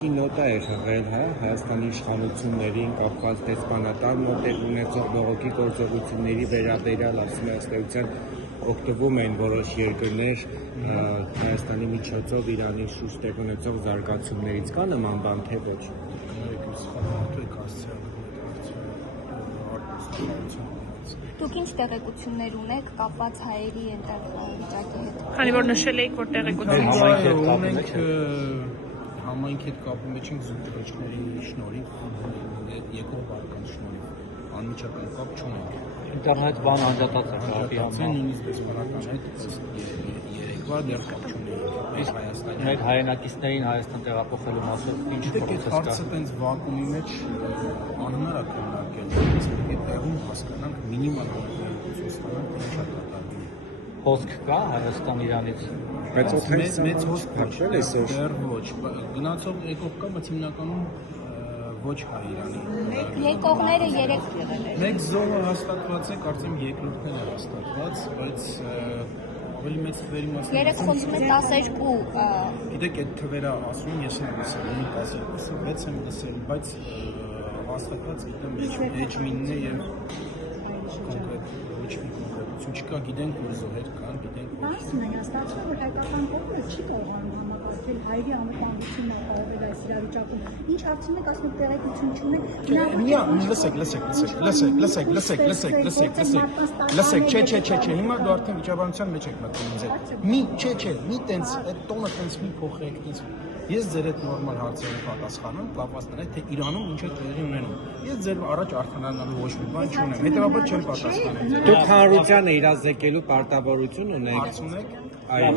Նոտա է եղել Հայաստանի իշխանություններին կապված դեսպանատան մոտեղ ունեցող բողոքի գործողությունների վերաբերյալ ասում ըստ էության օգտվում են որոշ երկրներ Հայաստանի միջոցով Իրանի շուրջ տեղ ունեցող զարգացումներից, կա նման բան թե ոչ։ Դուք ինչ տեղեկություններ ունեք կապված հայերի ընտրվիճակի հետ։ Քանի որ նշել էիք, որ տեղեկություններ ունենք համայնքի հետ կապի մեջ ենք զուգահեռների շնորհիվ երկու բարեկամ շնորհիվ անմիջական կապ չունենք։ Ինտերնետ բան անջատած է կապի համար նույնիսկ դեսպանատան հետ երեկվա դեռ կապ չունենք։ Այս Հայաստանի մեր հայրենակիցներին Հայաստան տեղափոխելու մասով ինչ process կա։ Հարցը տենց վակուումի մեջ անհնար է քննարկել։ Այդ տեղում հասկանանք մինիմալ կոնկրետ ստանանք ինչա կատարվում։ Խոսք կա Հայաստան Իրանից։ Բայց մեծ հոսք փոխվել է դեռ ոչ։ Գնացող եկող կա, բայց հիմնականում ոչ հայ Իրանի։ Եկողները 3 Մեկ զոհը հաստատված է, կարծեմ երկրորդն է հաստատված, բայց ավելի մեծ թվերի մասին։ 3 խոսում է 12 Գիտեք, այդ թվերը ասում ես եմ լսել, ունի 12-ը, 6 եմ լսել, բայց հաստատված գիտեմ էջմինն է եւ կոնկրետ ոչ մի կոնկրետություն չկա, գիտենք որ զոհեր կան, գիտենք որ Ասում են, ստացվում որ հայկական կողմը չի կարողանում համակարգել հայերի անվտանգությունը կարողել այս իրավիճակում։ Ինչ հարցում եք, ասում եք տեղեկություն չունեք։ Լսեք, չէ, հիմա դու արդեն վիճաբանության մեջ եք մտնում ինձ։ Մի տենց այդ տոնը տենց մի փոխեք տենց։ Ես ձեր այդ նորմալ հարցերին պատասխանում, կապված նրան թե Իրանում ինչ է տեղի ունենում։ Ես ձեր առաջ արտանանալու ոչ մի բան չունեմ։ Հետևաբար չեմ պատասխանում։ Դուք հանրությանը իրազեկելու պարտավորություն ունեք։ Հարց ունեք։ Այո,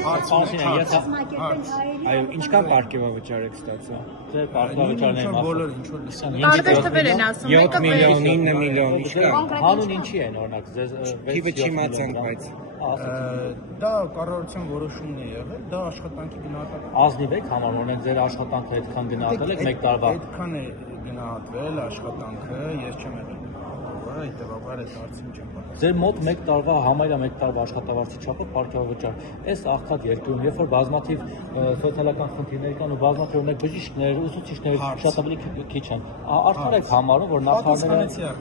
ինչքան պարգևավճար եք ստացել։ Ձեր պարտավորությունները բոլորը ինչ որ լսել են։ տարբեր թվեր են ասում, 7 միլիոն, 9 միլիոն, ինչ կա։ հանուն ինչի են օրինակ ձեզ Թիվը չիմացանք, բայց Դա կառավարության որոշումն է եղել, դա աշխատանքի գնահատական։ ազնիվ եք համար օրինակ ձեր աշխատանքը այդքան գնահատել եք մեկ տարվա։ Այդքան է գնահատվել աշխատանքը, ես չեմ եղել հետևաբար այդ հարցին չեմ պատասխանել։ Ձեր մոտ մեկ տարվա համարյա մեկ տարվա աշխատավարձի չափով պարգևավճար։ Այս աղքատ երկրում, երբ որ բազմաթիվ սոցիալական խնդիրներ կան ու բազմաթիվ օրինակ բժիշկներ, ուսուցիչներ շատ ավելի քիչ են, արդյոք եք համարում, որ նախարարները